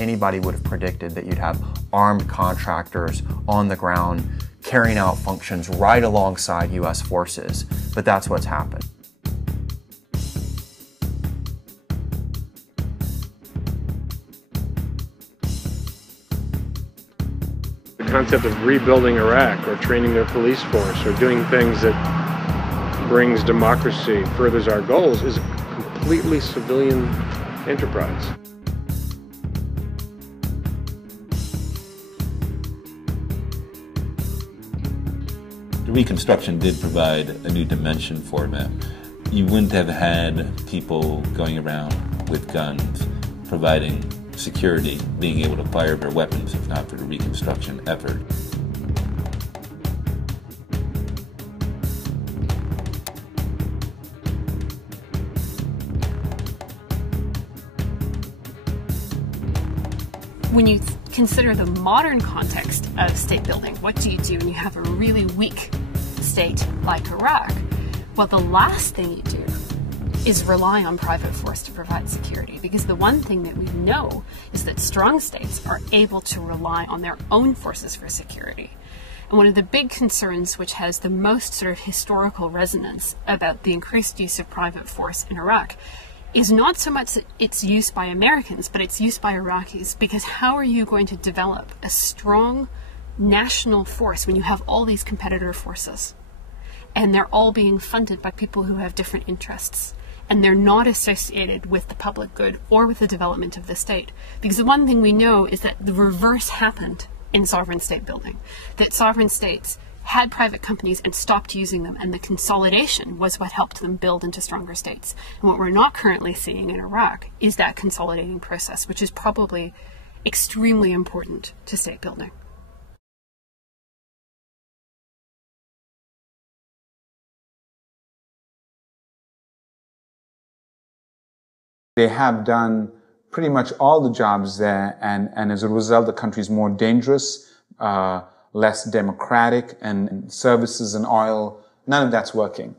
anybody would have predicted that you'd have armed contractors on the ground carrying out functions right alongside U.S. forces, but that's what's happened. The concept of rebuilding Iraq or training their police force or doing things that brings democracy, furthers our goals, is a completely civilian enterprise. The Reconstruction did provide a new dimension for them. You wouldn't have had people going around with guns, providing security, being able to fire their weapons if not for the Reconstruction effort. When you consider the modern context of state building, what do you do when you have a really weak state like Iraq? Well, the last thing you do is rely on private force to provide security, because the one thing that we know is that strong states are able to rely on their own forces for security. And one of the big concerns, which has the most sort of historical resonance about the increased use of private force in Iraq, is not so much its use by Americans, but its use by Iraqis. Because how are you going to develop a strong national force when you have all these competitor forces? And they're all being funded by people who have different interests. And they're not associated with the public good or with the development of the state. Because the one thing we know is that the reverse happened in sovereign state building. That sovereign states had private companies and stopped using them, and the consolidation was what helped them build into stronger states. And what we're not currently seeing in Iraq is that consolidating process, which is probably extremely important to state building. They have done pretty much all the jobs there, and as a result, the country is more dangerous, less democratic, and services and oil, none of that's working.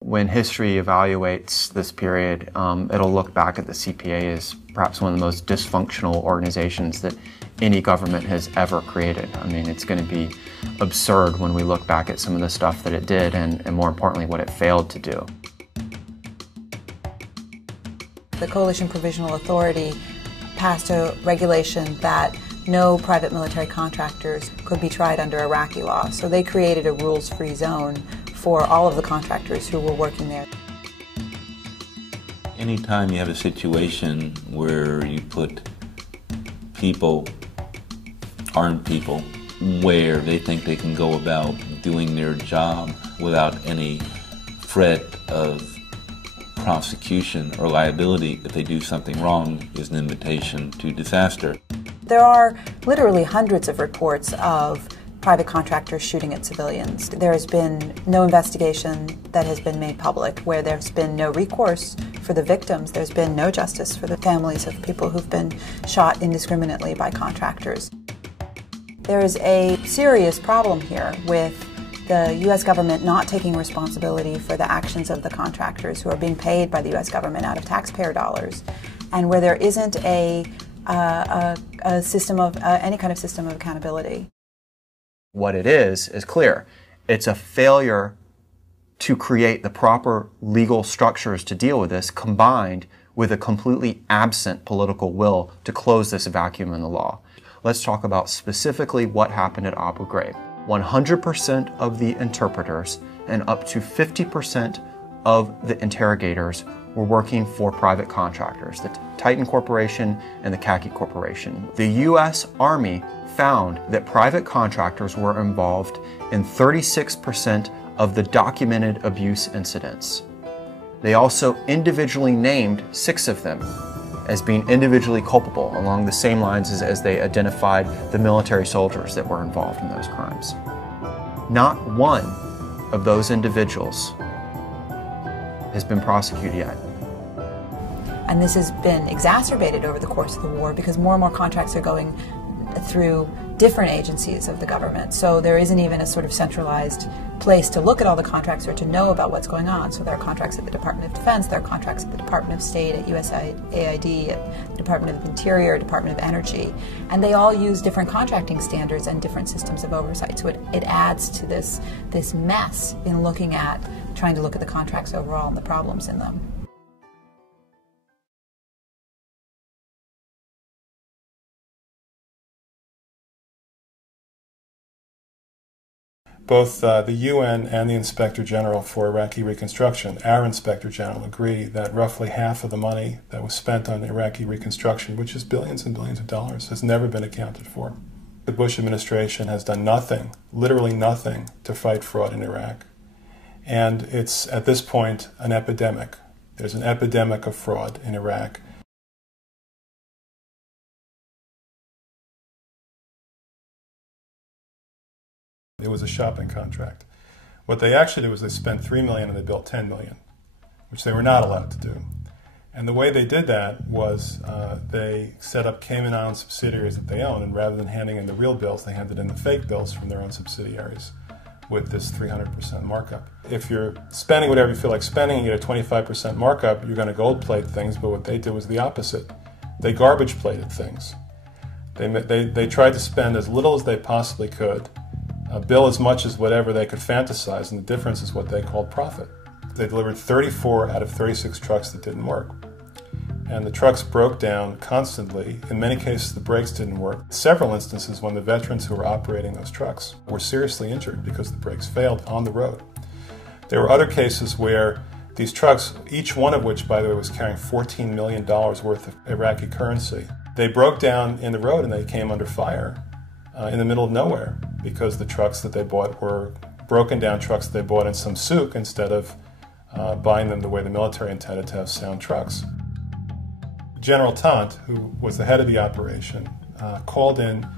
When history evaluates this period, it'll look back at the CPA as perhaps one of the most dysfunctional organizations that any government has ever created. I mean, it's going to be absurd when we look back at some of the stuff that it did and more importantly, what it failed to do. The Coalition Provisional Authority passed a regulation that no private military contractors could be tried under Iraqi law. So they created a rules-free zone for all of the contractors who were working there. Anytime you have a situation where you put people, armed people, where they think they can go about doing their job without any threat of prosecution or liability if they do something wrong, is an invitation to disaster. There are literally hundreds of reports of private contractors shooting at civilians. There has been no investigation that has been made public, where there's been no recourse for the victims. There's been no justice for the families of people who've been shot indiscriminately by contractors. There is a serious problem here with the U.S. government not taking responsibility for the actions of the contractors who are being paid by the U.S. government out of taxpayer dollars, and where there isn't a system of any kind of system of accountability. What it is clear. It's a failure to create the proper legal structures to deal with this, combined with a completely absent political will to close this vacuum in the law. Let's talk about specifically what happened at Abu Ghraib. 100% of the interpreters and up to 50% of the interrogators were working for private contractors, the Titan Corporation and the Khaki Corporation. The U.S. Army found that private contractors were involved in 36% of the documented abuse incidents. They also individually named 6 of them as being individually culpable along the same lines as they identified the military soldiers that were involved in those crimes. Not one of those individuals has been prosecuted yet. And this has been exacerbated over the course of the war because more and more contracts are going through different agencies of the government. So there isn't even a sort of centralized place to look at all the contracts or to know about what's going on. So there are contracts at the Department of Defense, there are contracts at the Department of State, at USAID, at the Department of Interior, Department of Energy, and they all use different contracting standards and different systems of oversight. So it adds to this mess in trying to look at the contracts overall and the problems in them. Both the UN and the Inspector General for Iraqi Reconstruction, our Inspector General, agree that roughly half of the money that was spent on Iraqi reconstruction, which is billions and billions of dollars, has never been accounted for. The Bush administration has done nothing, literally nothing, to fight fraud in Iraq. And it's, at this point, an epidemic. There's an epidemic of fraud in Iraq. It was a shopping contract. What they actually did was they spent $3 million and they built $10 million, which they were not allowed to do. And the way they did that was they set up Cayman Island subsidiaries that they own, and rather than handing in the real bills, they handed in the fake bills from their own subsidiaries with this 300% markup. If you're spending whatever you feel like spending and you get a 25% markup, you're going to gold plate things, but what they did was the opposite. They garbage plated things. They tried to spend as little as they possibly could, bill as much as whatever they could fantasize, and the difference is what they called profit. They delivered 34 out of 36 trucks that didn't work. And the trucks broke down constantly. In many cases, the brakes didn't work. Several instances when the veterans who were operating those trucks were seriously injured because the brakes failed on the road. There were other cases where these trucks, each one of which, by the way, was carrying $14 million worth of Iraqi currency, they broke down in the road and they came under fire in the middle of nowhere, because the trucks that they bought were broken down trucks that they bought in some souk instead of buying them the way the military intended to have sound trucks. General Tant, who was the head of the operation, called in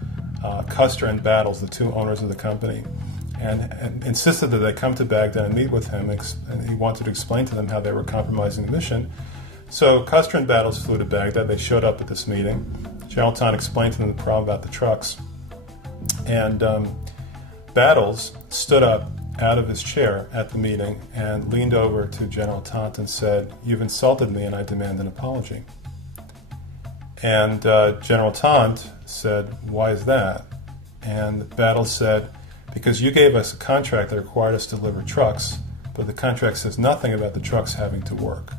Custer and Battles, the two owners of the company, and insisted that they come to Baghdad and meet with him, and he wanted to explain to them how they were compromising the mission. So Custer and Battles flew to Baghdad. They showed up at this meeting. General Tant explained to them the problem about the trucks. And Battles stood up out of his chair at the meeting and leaned over to General Tant and said, "You've insulted me and I demand an apology." And General Tant said, "Why is that?" And Battles said, "Because you gave us a contract that required us to deliver trucks, but the contract says nothing about the trucks having to work."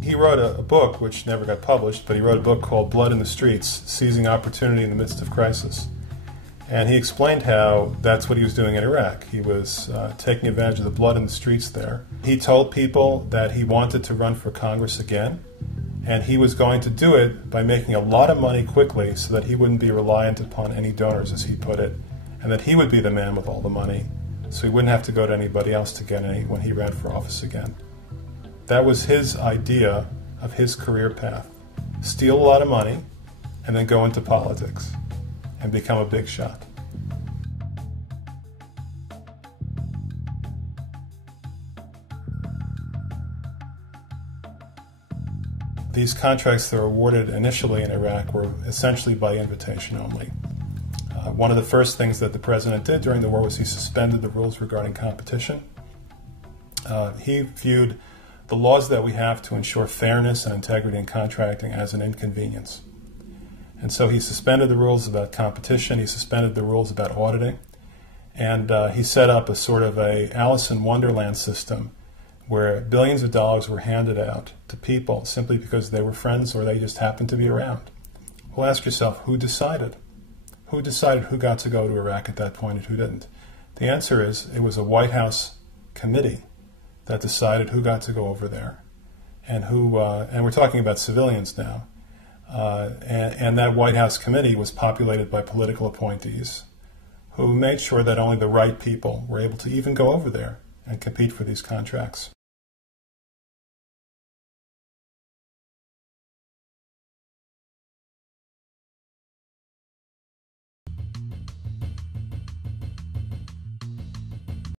He wrote a book which never got published, but he wrote a book called Blood in the Streets, Seizing Opportunity in the Midst of Crisis. And he explained how that's what he was doing in Iraq. He was taking advantage of the blood in the streets there. He told people that he wanted to run for Congress again, and he was going to do it by making a lot of money quickly so that he wouldn't be reliant upon any donors, as he put it, and that he would be the man with all the money, so he wouldn't have to go to anybody else to get any when he ran for office again. That was his idea of his career path. Steal a lot of money and then go into politics and become a big shot. These contracts that were awarded initially in Iraq were essentially by invitation only. One of the first things that the president did during the war was he suspended the rules regarding competition. He viewed the laws that we have to ensure fairness and integrity in contracting as an inconvenience. And so he suspended the rules about competition, he suspended the rules about auditing, and he set up a sort of a Alice in Wonderland system where billions of dollars were handed out to people simply because they were friends or they just happened to be around. Well, ask yourself, who decided? Who decided who got to go to Iraq at that point and who didn't? The answer is it was a White House committee that decided who got to go over there, and who. And we're talking about civilians now. And that White House committee was populated by political appointees, who made sure that only the right people were able to even go over there and compete for these contracts.